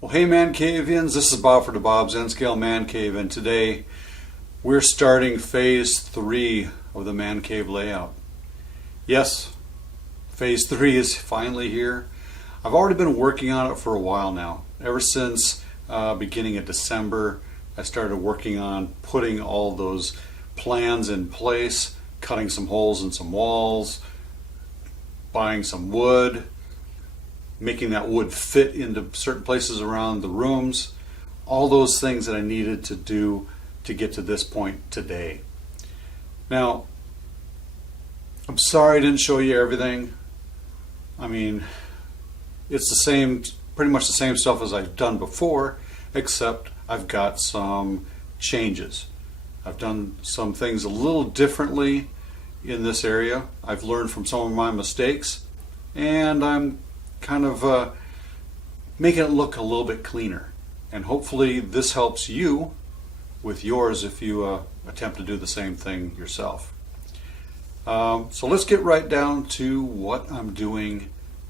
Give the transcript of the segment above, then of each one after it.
Well, hey ManCavians, this is Bob for DaBob's N-Scale ManCave, and today we're starting phase 3 of the ManCave layout. Yes, phase 3 is finally here. I've already been working on it for a while now. Ever since beginning of December, I started working on putting all those plans in place, cutting some holes in some walls, buying some wood, making that wood fit into certain places around the rooms, all those things that I needed to do to get to this point today. Now, I'm sorry I didn't show you everything. I mean, it's the same, pretty much the same stuff as I've done before, except I've got some changes. I've done some things a little differently in this area. I've learned from some of my mistakes, and I'm kind of making it look a little bit cleaner, and hopefully this helps you with yours if you attempt to do the same thing yourself. So let's get right down to what I'm doing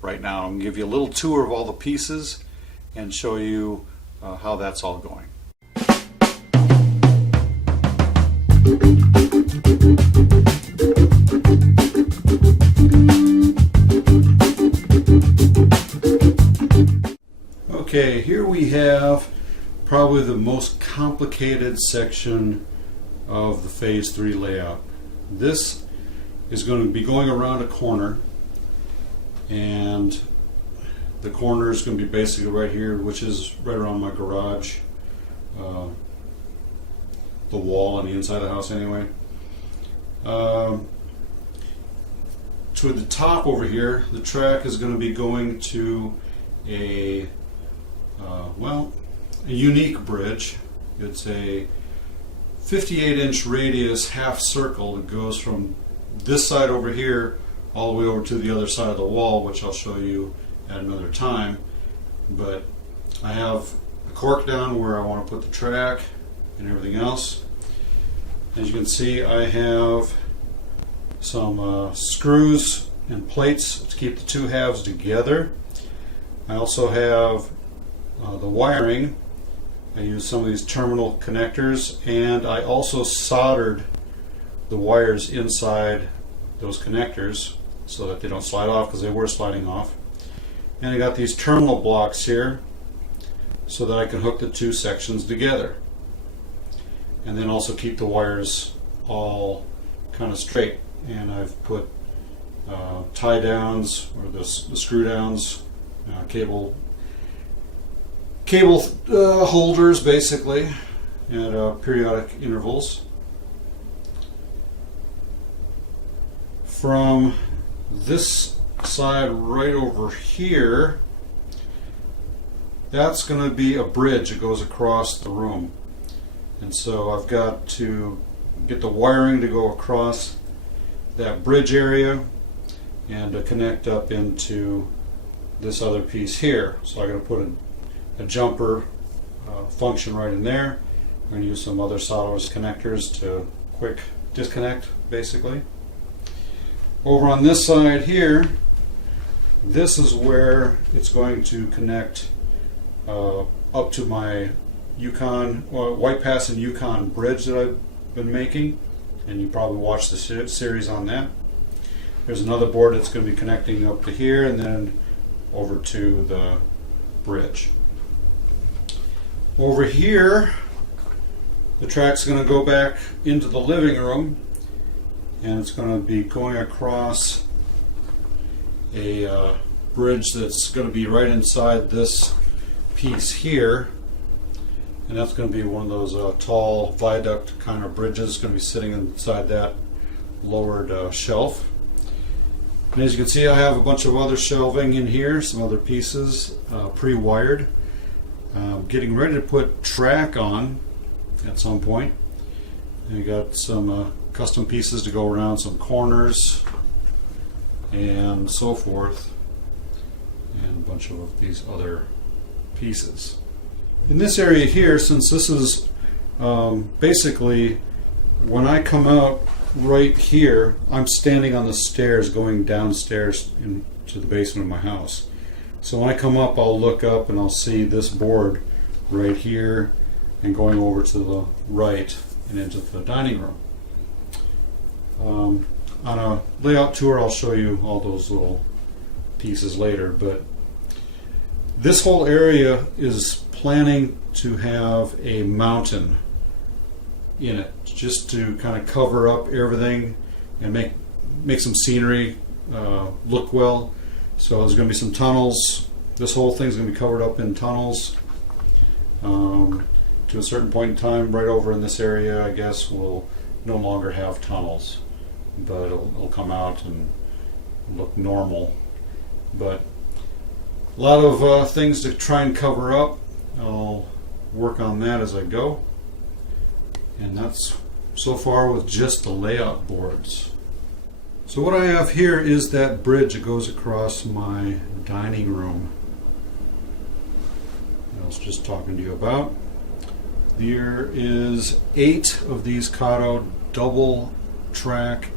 right now. I'm going to give you a little tour of all the pieces and show you how that's all going. Okay, here we have probably the most complicated section of the phase 3 layout. This is going to be going around a corner, and the corner is going to be basically right here, which is right around my garage, the wall on the inside of the house anyway. To the top over here, the track is going to be going to a unique bridge. It's a 58-inch radius half circle that goes from this side over here all the way over to the other side of the wall, which I'll show you at another time. But I have a cork down where I want to put the track and everything else. As you can see, I have some screws and plates to keep the two halves together. I also have the wiring. I used some of these terminal connectors, and I also soldered the wires inside those connectors so that they don't slide off, because they were sliding off. And I got these terminal blocks here so that I can hook the two sections together, and then also keep the wires all kind of straight. And I've put tie downs, or the screw downs, cable holders basically at periodic intervals. From this side right over here, that's going to be a bridge that goes across the room, and so I've got to get the wiring to go across that bridge area and to connect up into this other piece here. So I'm going to put a jumper function right in there. I'm going to use some other solderless connectors to quick disconnect basically. Over on this side here, this is where it's going to connect up to my White Pass and Yukon bridge that I've been making, and you probably watched the series on that. There's another board that's going to be connecting up to here and then over to the bridge. Over here, the track's going to go back into the living room, and it's going to be going across a bridge that's going to be right inside this piece here, and that's going to be one of those tall viaduct kind of bridges. It's going to be sitting inside that lowered shelf. And as you can see, I have a bunch of other shelving in here, some other pieces pre-wired. Getting ready to put track on at some point. And we got some custom pieces to go around some corners and so forth, and a bunch of these other pieces. In this area here, since this is basically when I come out right here, I'm standing on the stairs going downstairs into the basement of my house. So when I come up, I'll look up and I'll see this board right here and going over to the right and into the dining room. On a layout tour, I'll show you all those little pieces later, but this whole area is planning to have a mountain in it, just to kind of cover up everything and make some scenery look well. So there's going to be some tunnels. This whole thing's going to be covered up in tunnels. To a certain point in time, right over in this area, I guess we'll no longer have tunnels, but it'll come out and look normal. But a lot of things to try and cover up. I'll work on that as I go. And that's so far with just the layout boards. So what I have here is that bridge that goes across my dining room that I was just talking to you about. There is 8 of these Kato double track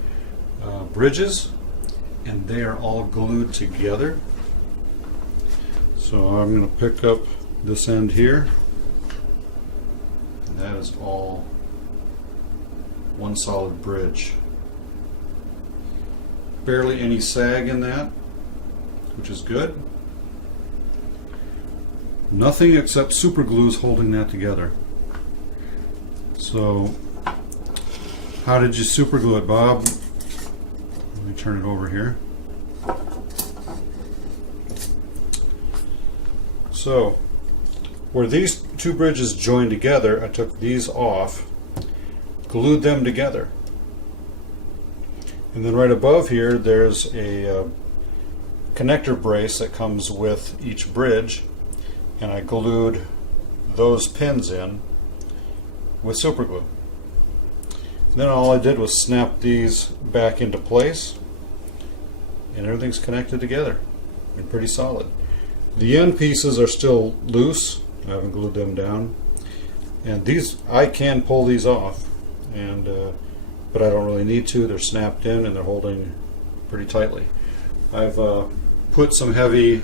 bridges, and they are all glued together. So I'm going to pick up this end here, and that is all one solid bridge. Barely any sag in that, which is good. Nothing except super glue is holding that together. So how did you super glue it, Bob? Let me turn it over here. So where these two bridges join together, I took these off, glued them together. And then right above here there's a connector brace that comes with each bridge, and I glued those pins in with super glue. Then all I did was snap these back into place, and everything's connected together and pretty solid. The end pieces are still loose. I haven't glued them down, and these I can pull these off, and but I don't really need to. They're snapped in and they're holding pretty tightly. I've put some heavy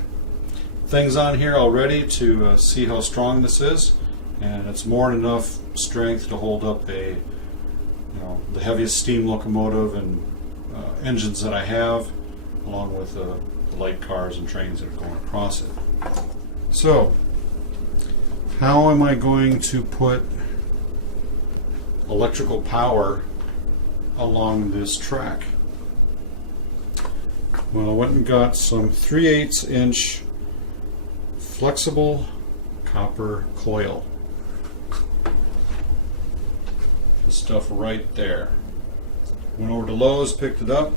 things on here already to see how strong this is, and it's more than enough strength to hold up the heaviest steam locomotive and engines that I have, along with the light cars and trains that are going across it. So how am I going to put electrical power along this track? Well, I went and got some 3/8 inch flexible copper coil. The stuff right there. Went over to Lowe's, picked it up.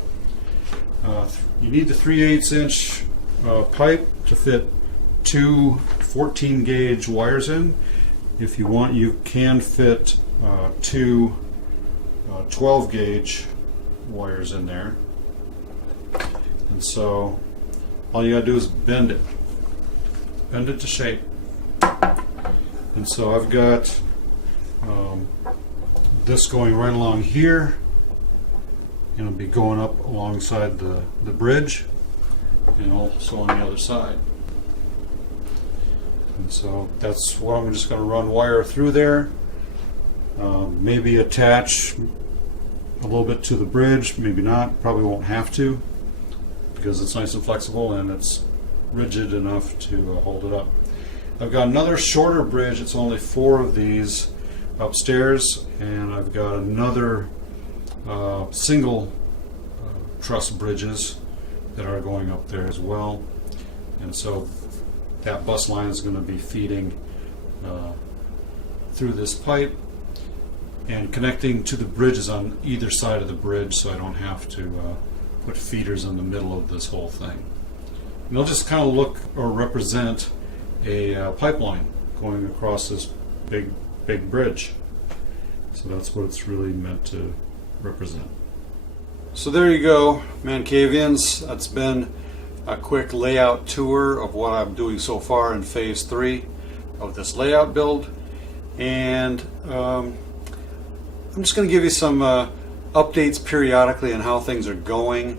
You need the 3/8 inch pipe to fit 2 14 gauge wires in. If you want, you can fit 2 12 gauge wires in there. And so all you gotta do is bend it to shape. And so I've got this going right along here, and it'll be going up alongside the bridge, and also on the other side. And so that's what I'm just going to run wire through there. Maybe attach a little bit to the bridge, maybe not, probably won't have to, because it's nice and flexible and it's rigid enough to hold it up. I've got another shorter bridge. It's only 4 of these upstairs, and I've got another single truss bridges that are going up there as well. And so that bus line is going to be feeding through this pipe and connecting to the bridges on either side of the bridge, so I don't have to put feeders in the middle of this whole thing. And they'll just kind of look or represent a pipeline going across this big bridge. So that's what it's really meant to represent. So there you go, Mancavians. That's been a quick layout tour of what I'm doing so far in phase 3 of this layout build. And I'm just going to give you some updates periodically on how things are going,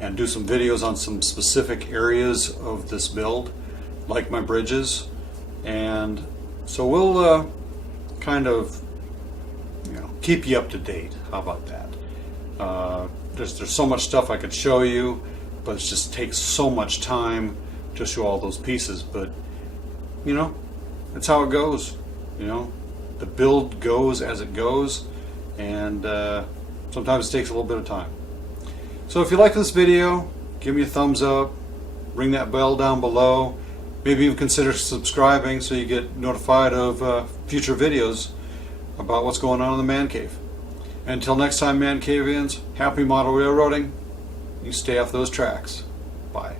and do some videos on some specific areas of this build. like my bridges, and so we'll kind of, keep you up to date. How about that? There's so much stuff I could show you, but it just takes so much time to show all those pieces. But that's how it goes. The build goes as it goes, and sometimes it takes a little bit of time. So if you like this video, give me a thumbs up, ring that bell down below, maybe even consider subscribing so you get notified of future videos about what's going on in the man cave. Until next time, man cavians, happy model railroading. You stay off those tracks. Bye.